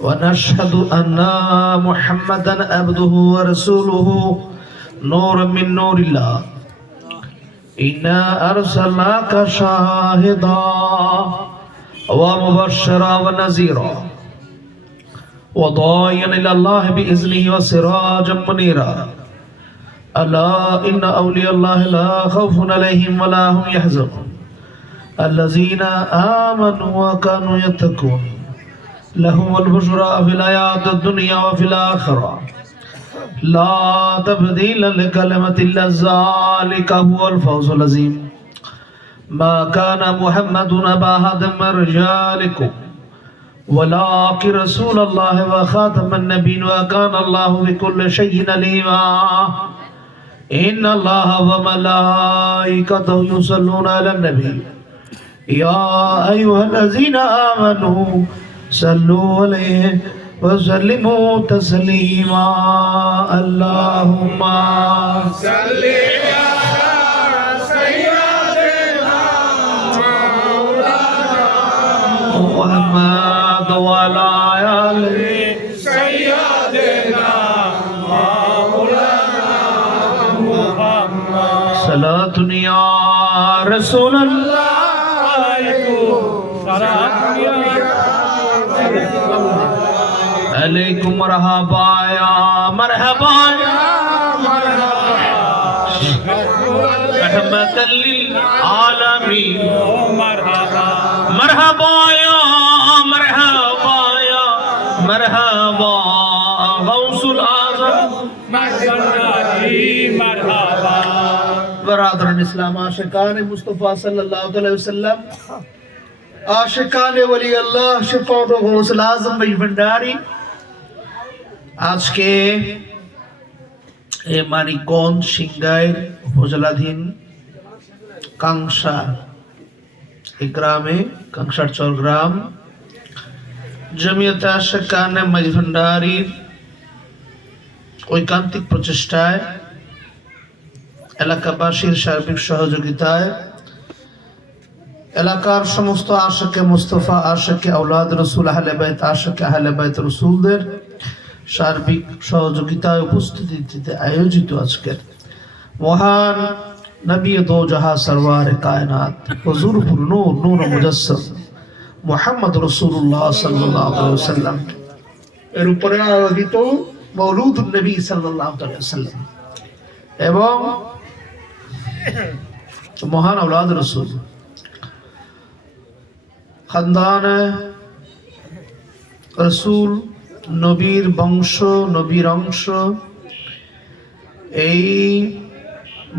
ونشهد أن محمدا عبده ورسوله نور من نور الله إنا أرسلناك شاهدا ومبشرا ونذيرا وداعيا إلى الله بإذنه وسراجا منيرا ألا إن أولياء الله لا خوف عليهم ولا هم يحزنون الذين آمنوا وكانوا يتقون لهم البشرى في الحياة الدنيا وفي الآخرة لا تبديل لكلمة الله ذلك هو الفوز العظيم ما كان محمد أبا أحد من رجالكم ولكن رسول الله وخاتم النبيين وكان الله بكل شيء عليما إن الله وملائكته يصلون على النبي يا أيها الذين آمنوا صلوا عليه وسلموا تسليما اللهم صل على سيدنا مولانا محمد وعلى آله سيدنا مولانا محمد صلاة يا رسول الله عليكم مرحبا يا مرحبا يا رحمة للعالمين مرحبا يا مرحبا يا مرحبا غوث الأعظم برادران اسلام عاشقان मुस्तफ़ा सल्लल्लाहु अलैहि वसल्लम आशिकान वली अल्लाह शफाअत गौसुल आजम भाई भंडारी আজকে এই মানিকগঞ্জ সিংগাইর উপজেলাধীন কাংসা এই গ্রামে কাংসার চর গ্রাম জমিয়তে আশিকানে মাই ভান্ডারীর ঐকান্তিক প্রচেষ্টায় এলাকাবাসীর সার্বিক সহযোগিতায় এলাকার সমস্ত আশিকে মুস্তাফা আশিকে আওলাদ রাসূল আহলে বাইত আশিকে আহলে বাইত রাসূলদের সার্বিক সহযোগিতায় উপস্থিতিতে আয়োজিত আজকের মহান নবী দো জাহা সরওয়ার কায়নাত হুজুর পুর নূর নূর মুজাসসাম মুহাম্মদ রাসূলুল্লাহ সাল্লাল্লাহু আলাইহি ওয়াসাল্লাম এর উপরে আয়োজিত মওলুদুন নবী সাল্লাল্লাহু আলাইহি ওয়াসাল্লাম এবং মহান আওলাদ রাসূল খানদানে রাসূল নবীর বংশ নবীর অংশ এই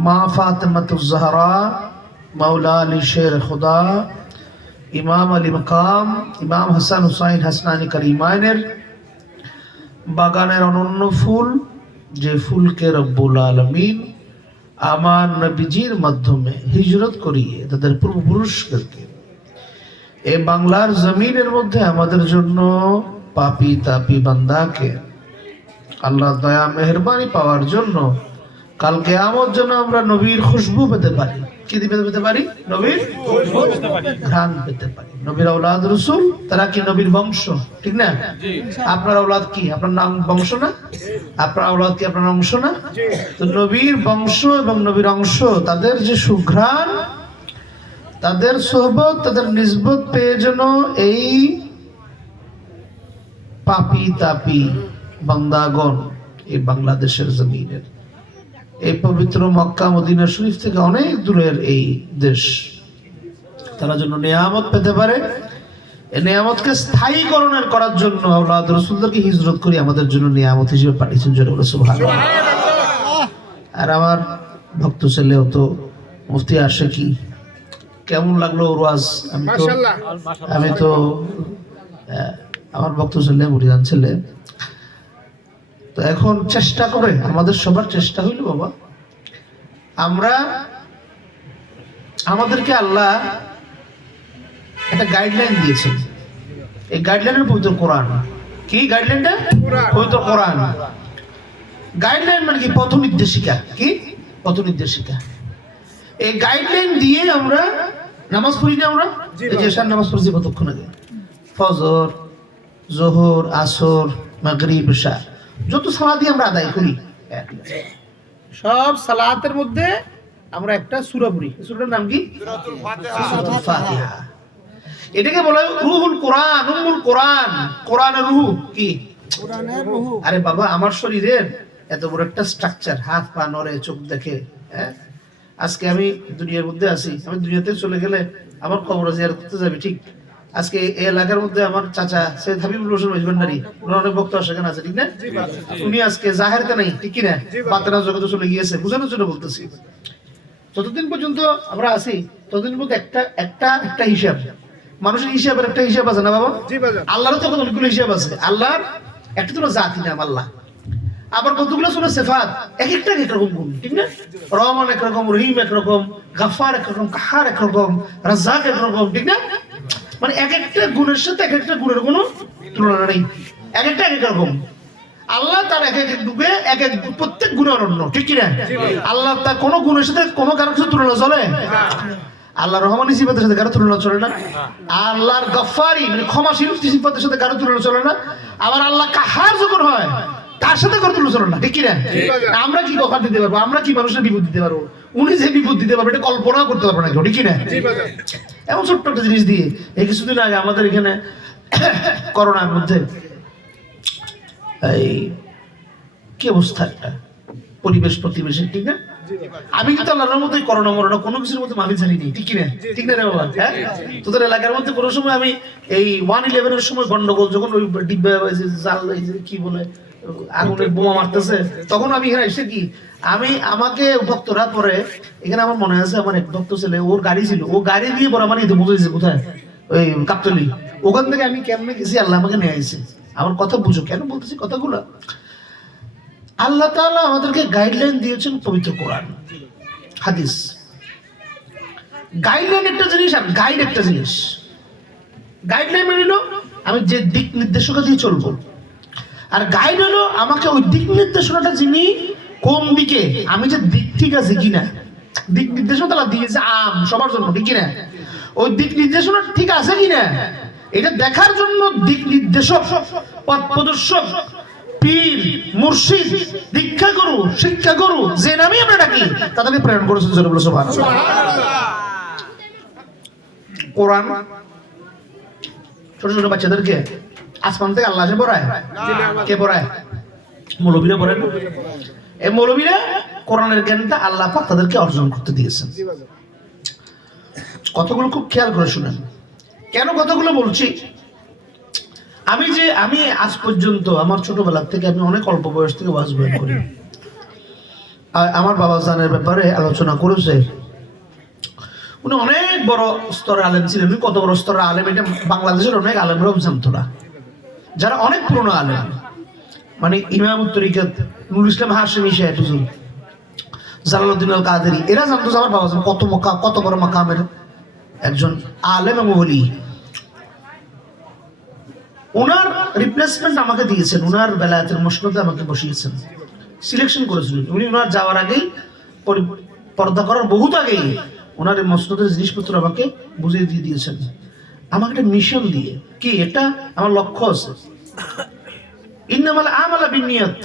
মা ফাতেমাতুজ জাহরা মাওলা আলী শের খুদা ইমাম আলী মাকাম ইমাম হাসান হুসাইন হাসনানী করিমাইনের বাগানের অনন্য ফুল যে ফুলকে রব্বুল আলামিন আমার নবীজির মাধ্যমে হিজরত করিয়ে তাদের পূর্বপুরুষদেরকে এই বাংলার জমিনের মধ্যে আমাদের জন্য পাপী তাপী বান্দাকে আল্লাহ দয়া মেহেরবানি পাওয়ার জন্য কাল কিয়ামত যেন আমরা নবীর খুশবু পেতে পারি কি পেতে পারি নবীর খুশবু পেতে পারি ঘ্রাণ পেতে পারি নবীর আওলাদ রাসূল তারা কি নবীর বংশ ঠিক না আপনার আওলাদ কি আপনার নাম বংশ না আপনার আওলাদ কি আপনার অংশ না তো নবীর বংশ এবং নবীর অংশ তাদের যে সুঘ্রাণ তাদের সোহবত তাদের নিসবত পেয়ে যেন এই পাপী তাপী বান্দাগণ এই বাংলাদেশের জমিনের এই পবিত্র মক্কা মদিনা শরীফ থেকে অনেক দূরের এই দেশ তারা যেন নিয়ামত পেতে পারে এই নিয়ামতকে স্থায়ীকরণের করার জন্য আওলাদ রাসূলদেরকে হিজরত করে আমাদের জন্য নিয়ামত হিসেবে পাঠিয়েছেন জোরে বলে সুবহানাল্লাহ। আর আমার ভক্ত ছেলেও তো মুফতি আশিকি কেমন লাগলো ওর ওয়াজ আমি তো আমার ভক্ত ছেলে মুরিদান ছেলে তো এখন চেষ্টা করে আমাদের সবার চেষ্টা হইল বাবা আমরা আমাদেরকে আল্লাহ একটা গাইডলাইন দিয়েছেন এই গাইডলাইনের পবিত্র কোরআন কি গাইডলাইনটা পবিত্র কোরআন গাইডলাইন মানে কি পথ নির্দেশিকা কি পথ নির্দেশিকা এই গাইডলাইন দিয়ে আমরা নামাজ পড়ি না আমরা এই যে নামাজ পড়ছি কতক্ষণ আগে ফজর জোহর, আসর, মাগরিব, ইশা, যত সালাতই আমরা আদায় করি সব সালাতের মধ্যে আমরা একটা সূরা পড়ি। সূরাটার নাম কি? সূরাতুল ফাতিহা। এটাকে বলা হয় রুহুল কোরআন, উম্মুল কোরআন, কোরআনের রুহ। কি কোরআনের রুহ? আরে বাবা, আমার শরীরের এত বড় একটা স্ট্রাকচার, হাত পা নড়ে, চোখ দেখে। হ্যাঁ, আজকে আমি দুনিয়ার মধ্যে আছি, আমি দুনিয়াতে চলে গেলে আমার কবর জিয়ারত করতে যাবে, ঠিক? আজকে এই এলাকার মধ্যে আমার চাচা সৈয়দ হাবিবুল হোসেন ওয়াজবান্ডারি, ওনার অনেক বক্তা সেখানে আছে, ঠিক না? উনি আজকে জাহেরতে নাই, ঠিক কিনা? বাতেনা জগতে চলে গিয়েছে, বোঝানোর জন্য বলতেছি। যতদিন পর্যন্ত আমরা আছি ততদিন পর্যন্ত একটা একটা একটা হিসাব, মানুষের হিসাবের একটা হিসাব আছে না বাবা? আল্লাহরও তো অনেকগুলো হিসাব আছে। আল্লাহর একটা তো জাতি নাম আল্লাহ, আবার কতগুলো ছিল সিফাত, এক একটা এক রকম গুণ, ঠিক না? রহমান একরকম, রহিম একরকম, গাফফার একরকম, কাহার একরকম, রাজ্জাক একরকম, ঠিক না? মানে এক একটা গুণের সাথে এক একটা গুণের কোনো তুলনা নেই, এক একটা এক এক রকম। আল্লাহ তার এক এক যুগে এক এক প্রত্যেক গুণে অনন্য, ঠিক কি না? আল্লাহ তার কোনো গুণের সাথে কোনো কারোর সাথে তুলনা চলে? আল্লাহ রহমানি সিফাতের সাথে কারো তুলনা চলে না। আল্লাহর গফফারি মানে ক্ষমাশীল সিফাতের সাথে কারো তুলনা চলে না। আবার আল্লাহ কাহার যখন হয় তার সাথে কারো তুলনা চলে না, ঠিক কি না? আমরা কি কখন দিতে পারবো? আমরা কি মানুষের বিপদ দিতে পারবো? উনি যে বিপদ দিতে পারবে এটা কল্পনা করতে পারবো না, ঠিক কি না? এমন ছোট্ট একটা জিনিস দিয়ে এই কিছুদিন আগে আমাদের এখানে করোনার মধ্যে এই কি অবস্থা, একটা পরিবেশ প্রতিবেশের, ঠিক না? আমি কিন্তু আল্লাহর মধ্যে করোনা মরোনা কোনো কিছুর মধ্যে মাফি জানিনি, ঠিক কিনা? ঠিক না রে বাবা? হ্যাঁ, তোদের এলাকার মধ্যে কোনো সময় আমি এই 111-এর সময় গন্ডগোল, যখন ওই ডিব্বা জাল কি বলে আগুনের বোমা মারতেছে, তখন আমি এখানে এসে কি আমাকে ভক্তরা পরে এখানে আমার মনে আছে, আমার এক ভক্ত ছেলে, ওর গাড়ি ছিল, ও গাড়ি দিয়ে পরে আমার বুঝেছে কোথায়, ওই কাপ্তলি, ওখান থেকে আমি কেমনে গেছি, আল্লাহ আমাকে নিয়ে আসছে। আমার কথা বুঝো, কেন বলতেছি কথাগুলো? আল্লাহ তাআলা আমাদেরকে গাইডলাইন দিয়েছেন পবিত্র কোরআন, হাদিস। গাইডলাইন একটা জিনিস আর গাইড একটা জিনিস। গাইডলাইন মানে হলো আমি যে দিক নির্দেশনা দিয়ে চলবো, আর গাইড হলো আমাকে ওই দিক নির্দেশনাটা যিনি কোন দিকে, আমি যে দিক ঠিক আছে কিনা, দিক নির্দেশনা তারা দিয়েছে সবার জন্য, ঠিক কিনা? ওই দিক নির্দেশনা ঠিক আছে কিনা এটা দেখার জন্য দিক নির্দেশক, পথ প্রদর্শক, পীর, মুর্শিদ, দীক্ষা গুরু, শিক্ষা গুরু যে নামে আমরা ডাকি তাদেরকে প্রেরণ করেছেন। সুবহানাল্লাহ। কোরআন ছোট ছোট বাচ্চাদেরকে আসমান থেকে আল্লাহ এসে পড়ায়। কে পড়ায়? মৌলবীরা পড়ায়। এই মৌলবীরা কোরআনের জ্ঞানটা আল্লাহ পাক তাদেরকে অর্জন করতে দিয়েছেন। কতগুলো খুব খেয়াল করে শুনেন। কেন কতগুলো বলছি? আমি আজ পর্যন্ত আমার ছোটবেলা থেকে আমি অনেক অল্প বয়স থেকে ওয়াজ বয়ান করি। আমার বাবা জানের ব্যাপারে আলোচনা করেছে। উনি অনেক বড় স্তরের আলেম ছিলেন। উনি কত বড় স্তরের আলেম এটা বাংলাদেশের অনেক আলেমরাও জানতো না, যারা অনেক পুরনো আলেম, মানে ইমাম তরিকত নুরুল ইসলাম হাশিমি সাহেব হুজুর, জালালউদ্দিন আল কাদেরী, এরা জানতো যে আমার বাবা কত বড় মাকামের একজন আলেম এবং ওলি। ওনার রিপ্লেসমেন্ট আমাকে দিয়েছেন, ওনার বেলায়েতের মসনদে আমাকে বসিয়েছেন, সিলেকশন করেছিলেন উনি। ওনার যাওয়ার আগেই, পর্দা করার বহুত আগেই ওনার এই মসনদের জিনিসপত্র আমাকে বুঝিয়ে দিয়ে দিয়েছেন। আমাকে একটা মিশন দিয়ে, কি একটা আমার লক্ষ্য আছে, ইন্নামাল আমালা বিন্নিয়াত,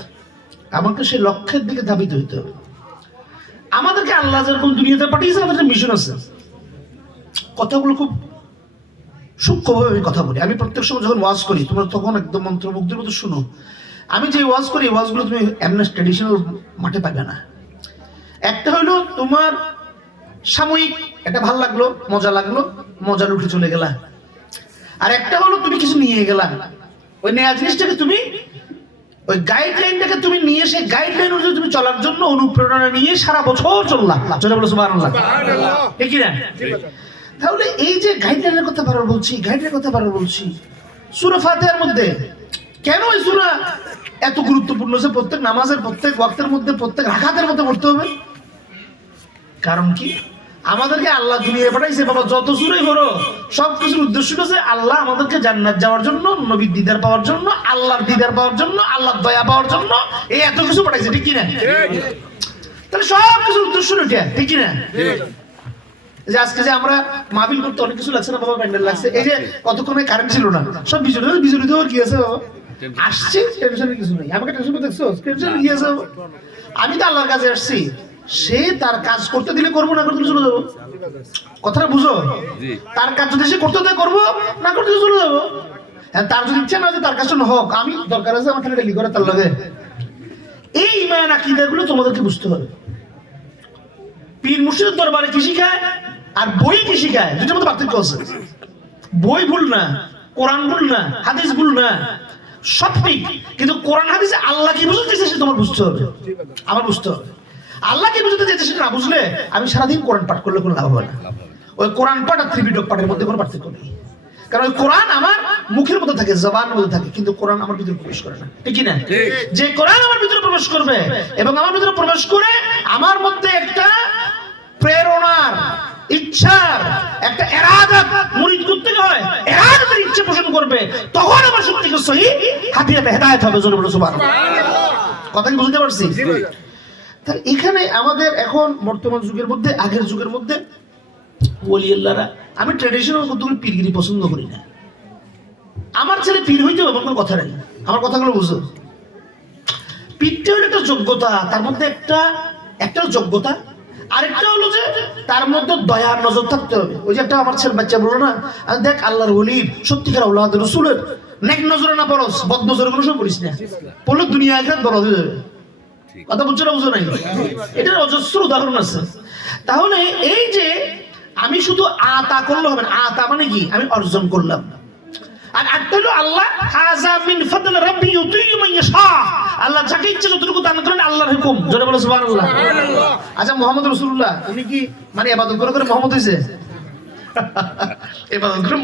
আমাকে সেই লক্ষ্যের দিকে ধাবিত হইতে হবে। আমাদেরকে আল্লাহ যেরকম দুনিয়াতে পাঠিয়েছে, আমাদের মিশন আছে। কথাগুলো খুব সূক্ষ্মভাবে আমি কথা বলি। আমি প্রত্যেক সময় যখন ওয়াজ করি তোমরা তখন একদম মন্ত্রমুগ্ধের মতো শুনো। আমি যে ওয়াজ করি এই ওয়াজগুলো তুমি এমনি ট্র্যাডিশনাল মাঠে পাবে না। একটা হলো তোমার সাময়িক, এটা ভাল লাগলো, মজা লাগলো, মজার উঠে চলে গেলা। আর একটা হলো তুমি কিছু নিয়ে গেলা, ওই নেয়া জিনিসটাকে তুমি, ওই গাইডলাইনটাকে তুমি নিয়ে, সেই গাইডলাইন অনুযায়ী তুমি চলার জন্য অনুপ্রেরণা নিয়ে সারা বছর চললা। চলে বলো সুবহানাল্লাহ, ঠিক কি না? তাহলে এই যে গাইডলাইনের কথা বারবার বলছি, গাইডলাইনের কথা বারবার বলছি, সূরা ফাতিহার মধ্যে কেন এই সূরা এত গুরুত্বপূর্ণ যে প্রত্যেক নামাজের প্রত্যেক ওয়াক্তের মধ্যে প্রত্যেক রাকাতের মধ্যে পড়তে হবে? কারণ কি? আমাদেরকে আল্লাহ দুনিয়ায় পাঠাইছে বাবা, যত সূরাই পড়ো সবকিছুর উদ্দেশ্য হচ্ছে আল্লাহ আমাদেরকে জান্নাত যাওয়ার জন্য, নবীর দিদার পাওয়ার জন্য, আল্লাহর দিদার পাওয়ার জন্য, আল্লাহর দয়া পাওয়ার জন্য, এই এত কিছু পাঠাইছে, ঠিক কি না? তাহলে সব কিছুর উদ্দেশ্য এটা, ঠিক কি না? যে আজকে যে আমরা মাহফিল করতে অনেক কিছু লাগছে না বাবা, প্যান্ডেল লাগছে, এই যে কতক্ষণে কারেন্ট ছিল না, সব বিজুলি তো কি আছে বাবা, আসছে, টেনশনের কিছু নেই। আমাকে টেনশন দেখছো, টেনশন কি আছে? আমি তো আল্লাহর কাছে আসছি, সে তার কাজ করতে দিলে করবো, না করতে দিলে চলে যাবো। কথাটা বুঝো? তার কাজ যদি সে করতে দেয় করবো, না করতে দিলে চলে যাবো। হ্যাঁ, তার যদি ইচ্ছা না যে তার কাজটা হোক, আমি দরকার আছে আমার খালি করে তার লাগে। এই ইমান আকীদাগুলো তোমাদেরকে বুঝতে হবে। পীর মুর্শিদের দরবারে কি শিখায় আর বই কি শিখায়, দুটোর মধ্যে পার্থক্য আছে। বই ভুল না, কোরআন ভুল না, হাদিস ভুল না, সব ঠিক, কিন্তু কোরআন হাদিসে আল্লাহ কি বুঝতে চাইছে সেটা তোমার বুঝতে হবে, আমার বুঝতে হবে। আল্লাহ কি বুঝতে চাইছে সেটা না বুঝলে আমি সারাদিন কোরআন পাঠ করলে কোনো লাভ হবে না। ওই কোরআন পাঠ আর ত্রিপিটক পাঠের মধ্যে কোনো পার্থক্য নেই, কারণ ওই কোরআন আমার মুখের মধ্যে থাকে, জবানের মধ্যে থাকে, কিন্তু কোরআন আমার ভিতরে প্রবেশ করে না, ঠিক না? যে কোরআন আমার ভিতরে প্রবেশ করবে এবং আমার ভিতরে প্রবেশ করে আমার মধ্যে একটা প্রেরণার, ইচ্ছার, একটা ইরাদাত মুরিদ করতে হয়, ইরাদাতের ইচ্ছা পোষণ করবে, তখন আমার সত্যিকে সহি হাদিয়াতে হেদায়েত হবে। জোরে বলো সুবহানাল্লাহ। কথা কি বুঝতে পারছি? তাহলে এখানে আমাদের এখন বর্তমান যুগের মধ্যে, আগের যুগের মধ্যে ওলিয়াল্লাহরা, আমি ট্র্যাডিশনাল কতগুলো পীরগিরি পছন্দ করি না। আমার ছেলে পীর হইতে হবে কোনো কথা নেই, আমার কথাগুলো বুঝো। পীরটা হলো একটা যোগ্যতা, তার মধ্যে একটা যোগ্যতা, আরেকটা হলো যে তার মধ্যে দয়ার নজর থাকতে হবে। ওই যে একটা আমার ছেলে বাচ্চা বললো না, দেখ আল্লাহর ওলির সত্যিকার আওলাদ রাসূলের নেক নজরে না পড়স, বদ নজরে কোনো সময় পড়িস না, পড়লে দুনিয়া আখিরাত বরবাদ হয়ে যাবে। কথা বুঝছো না বুঝো নাই? এটার অজস্র উদাহরণ আছে। তাহলে এই যে আমি শুধু আতা করলে হবে না, আতা মানে কি আমি অর্জন করলাম, আর একটা হলো আল্লাহ হাযা মিন ফাদল রাব্বি ইউতিউ মান ইয়াশা, আল্লাহ যাকে ইচ্ছা যতটুকু দান করেন, আল্লাহর হুকুম। জোরে বলো সুবহানাল্লাহ। আচ্ছা, মুহাম্মদ রাসূলুল্লাহ উনি কি মানে ইবাদত করে মুহাম্মদ হইছে? ইবাদত করে